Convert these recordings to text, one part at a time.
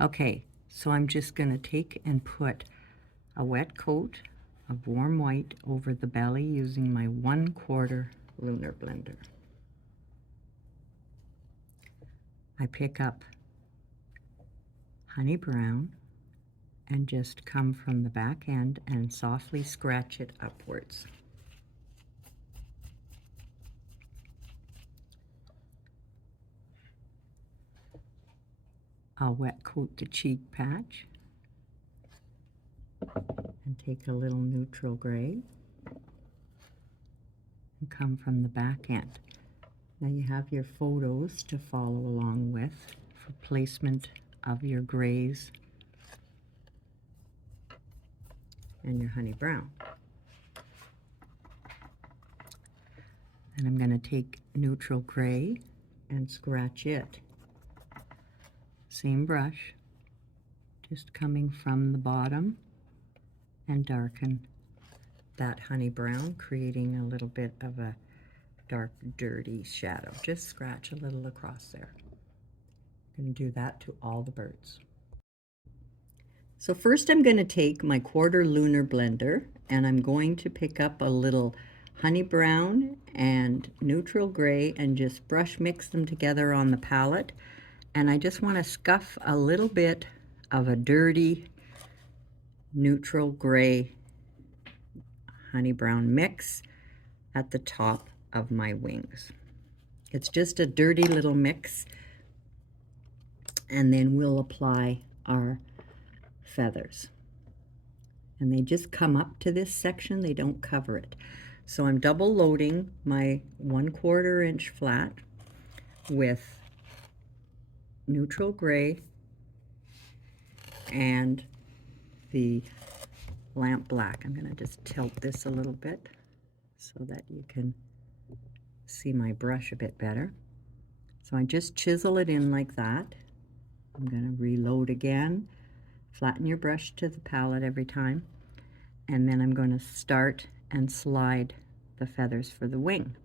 Okay, so I'm just going to take and put a wet coat of warm white over the belly using my 1/4 lunar blender. I pick up honey brown and just come from the back end and softly scratch it upwards. I'll wet coat the cheek patch and take a little neutral gray and come from the back end. Now you have your photos to follow along with for placement of your grays and your honey brown. And I'm going to take neutral gray and scratch it. Same brush, just coming from the bottom and darken that honey brown, creating a little bit of a dark, dirty shadow. Just scratch a little across there. I'm going to do that to all the birds. So first I'm going to take my 1/4 lunar blender and I'm going to pick up a little honey brown and neutral gray and just brush mix them together on the palette. And I just want to scuff a little bit of a dirty neutral gray honey brown mix at the top of my wings. It's just a dirty little mix, and then we'll apply our feathers. And they just come up to this section, they don't cover it. So I'm double loading my 1/4 inch flat with neutral gray and the lamp black. I'm going to just tilt this a little bit so that you can see my brush a bit better. So I just chisel it in like that. I'm going to reload again. Flatten your brush to the palette every time. And then I'm going to start and slide the feathers for the wing.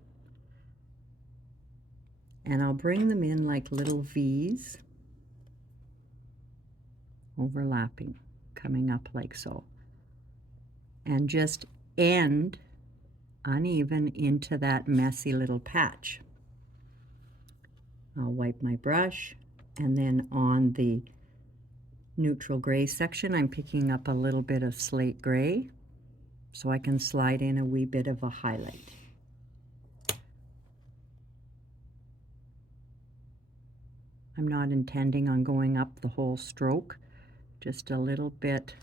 And I'll bring them in like little V's, overlapping, coming up like so. And just end uneven into that messy little patch. I'll wipe my brush, and then on the neutral gray section I'm picking up a little bit of slate gray so I can slide in a wee bit of a highlight. I'm not intending on going up the whole stroke, just a little bit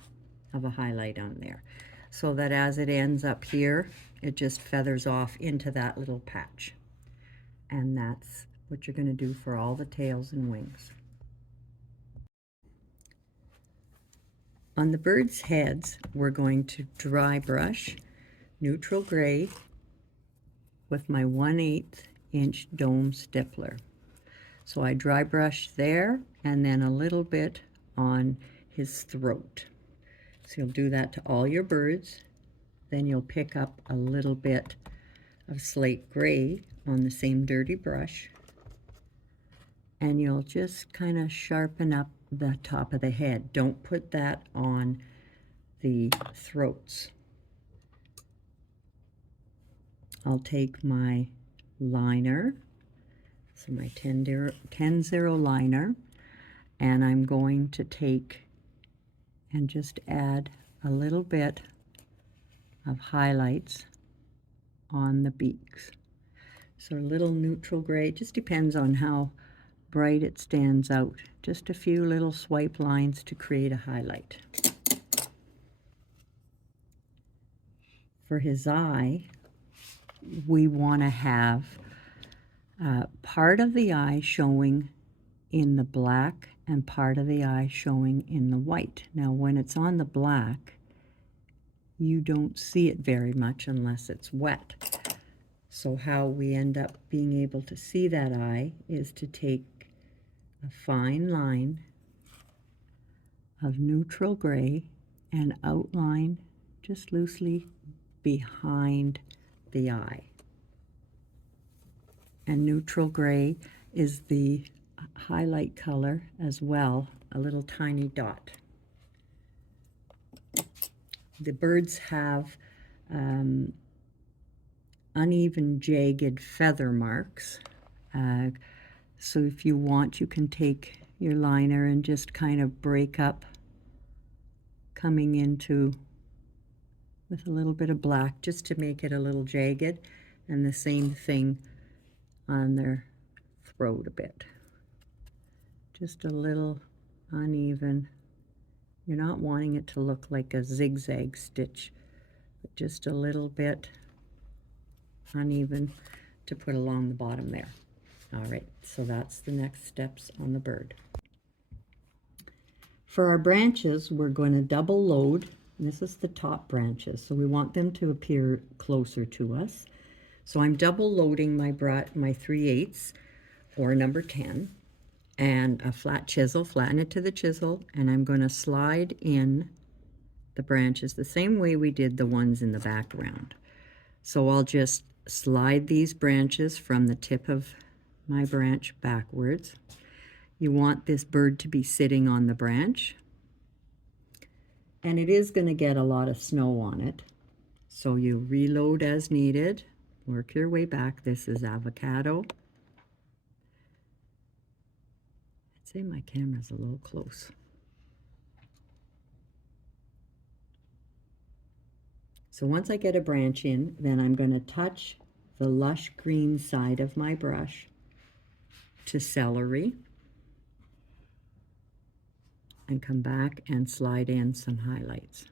of a highlight on there, so that as it ends up here, it just feathers off into that little patch. And that's what you're going to do for all the tails and wings. On the birds' heads, we're going to dry brush neutral gray with my 1/8 inch dome stippler. So I dry brush there and then a little bit on his throat. So you'll do that to all your birds. Then you'll pick up a little bit of slate gray on the same dirty brush, and you'll just kind of sharpen up the top of the head. Don't put that on the throats. I'll take my liner, so my 10-0 liner, and I'm going to take and just add a little bit of highlights on the beaks. So a little neutral gray, just depends on how bright it stands out. Just a few little swipe lines to create a highlight. For his eye, we want to have part of the eye showing in the black and part of the eye showing in the white. Now when it's on the black, you don't see it very much unless it's wet. So how we end up being able to see that eye is to take a fine line of neutral gray and outline just loosely behind the eye. And neutral gray is the highlight color as well, a little tiny dot. The birds have uneven, jagged feather marks. So if you want, you can take your liner and just kind of break up, coming into with a little bit of black just to make it a little jagged, and the same thing on their throat a bit. Just a little uneven. You're not wanting it to look like a zigzag stitch, but just a little bit uneven to put along the bottom there. All right, so that's the next steps on the bird. For our branches, we're going to double load. This is the top branches, so we want them to appear closer to us. So I'm double loading my 3/8 or number 10 and a flat chisel, flatten it to the chisel, and I'm going to slide in the branches the same way we did the ones in the background. So I'll just slide these branches from the tip of my branch backwards. You want this bird to be sitting on the branch, and it is going to get a lot of snow on it, so you reload as needed, work your way back. This is avocado. I'd say my camera's a little close. So once I get a branch in, then I'm going to touch the lush green side of my brush to celery and come back and slide in some highlights.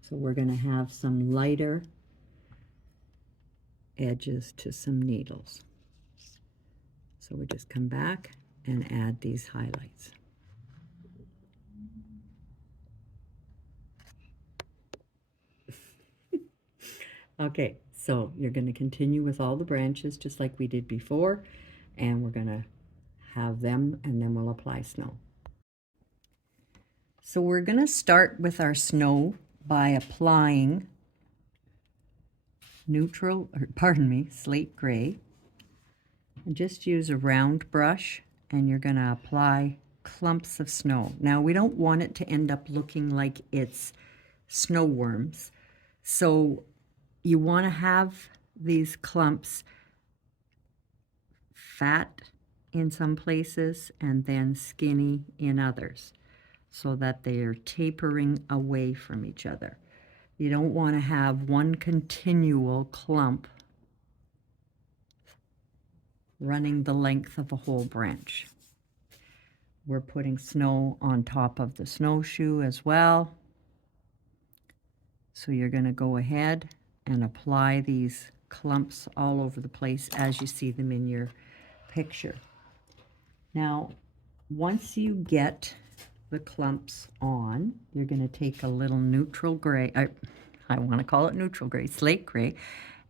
So we're going to have some lighter edges to some needles. So we just come back and add these highlights. Okay, so you're going to continue with all the branches just like we did before, and we're going to have them, and then we'll apply snow. So we're going to start with our snow by applying slate gray, and just use a round brush, and you're going to apply clumps of snow. Now we don't want it to end up looking like it's snow worms, so you want to have these clumps fat in some places and then skinny in others, so that they are tapering away from each other. You don't want to have one continual clump running the length of a whole branch. We're putting snow on top of the snowshoe as well. So you're going to go ahead and apply these clumps all over the place as you see them in your picture. Now, once you get the clumps on, you're going to take a little neutral gray, I want to call it neutral gray, slate gray,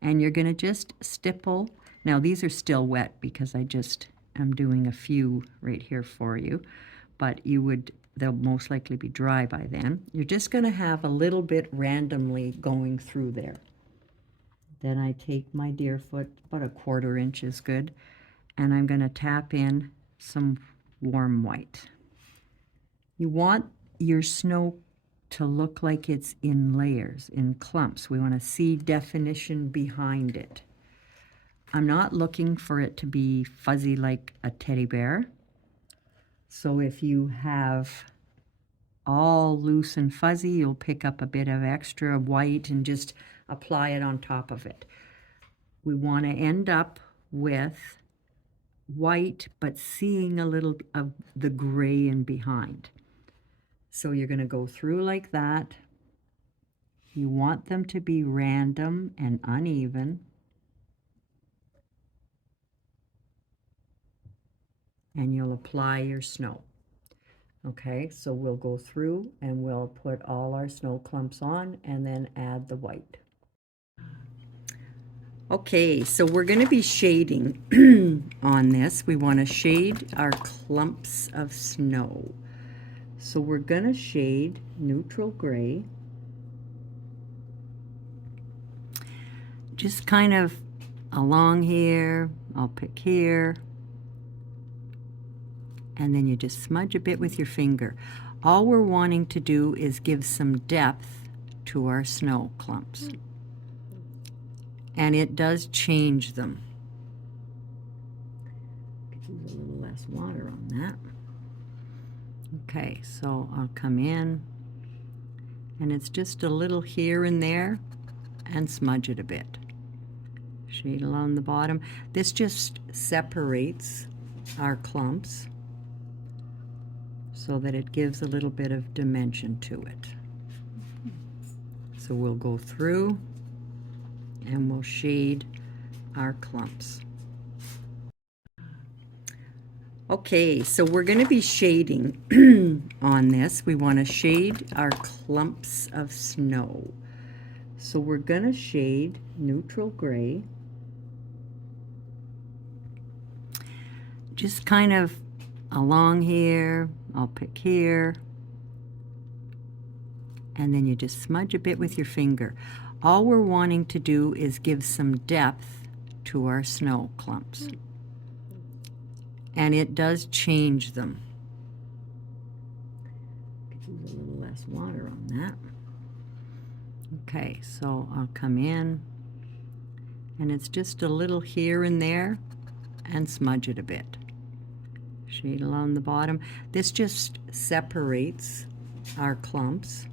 and you're going to just stipple. Now these are still wet because I just am doing a few right here for you, but they'll most likely be dry by then. You're just going to have a little bit randomly going through there. Then I take my deerfoot, about a 1/4 inch is good, and I'm going to tap in some warm white. You want your snow to look like it's in layers, in clumps. We want to see definition behind it. I'm not looking for it to be fuzzy like a teddy bear. So if you have all loose and fuzzy, you'll pick up a bit of extra white and just apply it on top of it. We want to end up with white, but seeing a little of the gray in behind. So you're going to go through like that. You want them to be random and uneven. And you'll apply your snow. Okay, so we'll go through and we'll put all our snow clumps on and then add the white. Okay, so we're going to be shading on this. We want to shade our clumps of snow. So we're going to shade neutral gray. Just kind of along here, I'll pick here, and then you just smudge a bit with your finger. All we're wanting to do is give some depth to our snow clumps. And it does change them. Could use a little less water on that. Okay, so I'll come in, and it's just a little here and there, and smudge it a bit. Shade along the bottom. This just separates our clumps so that it gives a little bit of dimension to it. So we'll go through and we'll shade our clumps. Okay, so we're going to be shading on this. We want to shade our clumps of snow. So we're going to shade neutral gray. Just kind of along here, I'll pick here, and then you just smudge a bit with your finger. All we're wanting to do is give some depth to our snow clumps. And it does change them. Could use a little less water on that. Okay, so I'll come in, and it's just a little here and there, and smudge it a bit. Shade along the bottom. This just separates our clumps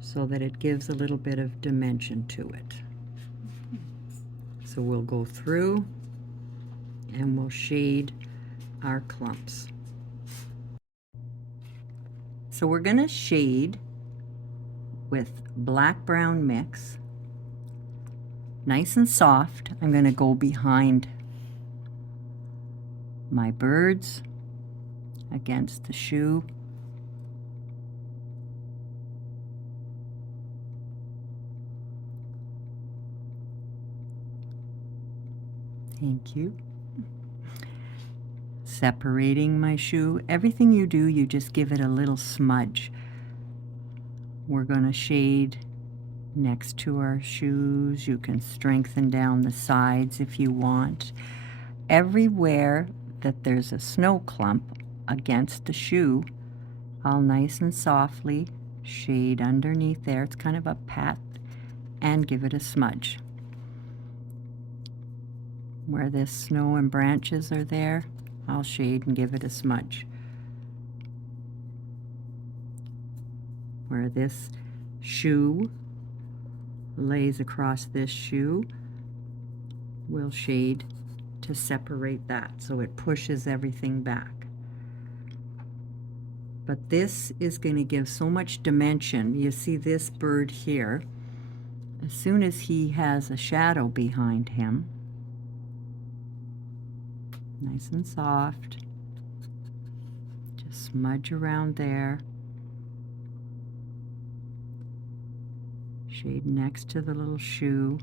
so that it gives a little bit of dimension to it. So we'll go through and we'll shade our clumps. So we're going to shade with black-brown mix. Nice and soft. I'm going to go behind my birds against the shoe. Thank you. Separating my shoe. Everything you do, you just give it a little smudge. We're going to shade next to our shoes. You can strengthen down the sides if you want. Everywhere that there's a snow clump against the shoe, I'll nice and softly shade underneath there. It's kind of a pat, and give it a smudge. Where this snow and branches are there, I'll shade and give it a smudge. Where this shoe lays across this shoe, we'll shade to separate that so it pushes everything back. But this is going to give so much dimension. You see this bird here, as soon as he has a shadow behind him, nice and soft, just smudge around there, shade next to the little shoe.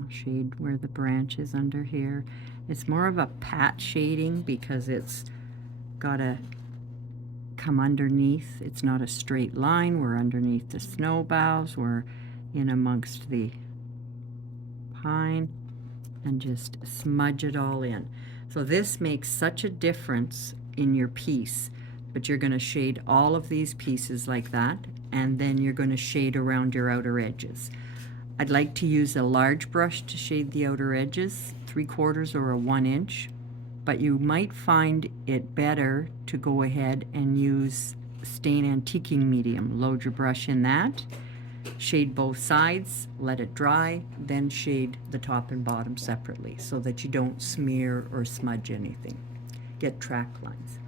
I'll shade where the branch is under here. It's more of a pat shading because it's got to come underneath. It's not a straight line. We're underneath the snow boughs. We're in amongst the pine, and just smudge it all in. So this makes such a difference in your piece, but you're going to shade all of these pieces like that, and then you're going to shade around your outer edges. I'd like to use a large brush to shade the outer edges, 3/4 or a 1 inch, but you might find it better to go ahead and use stain antiquing medium. Load your brush in that, shade both sides, let it dry, then shade the top and bottom separately so that you don't smear or smudge anything. Get track lines.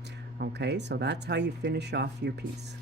Okay, so that's how you finish off your piece.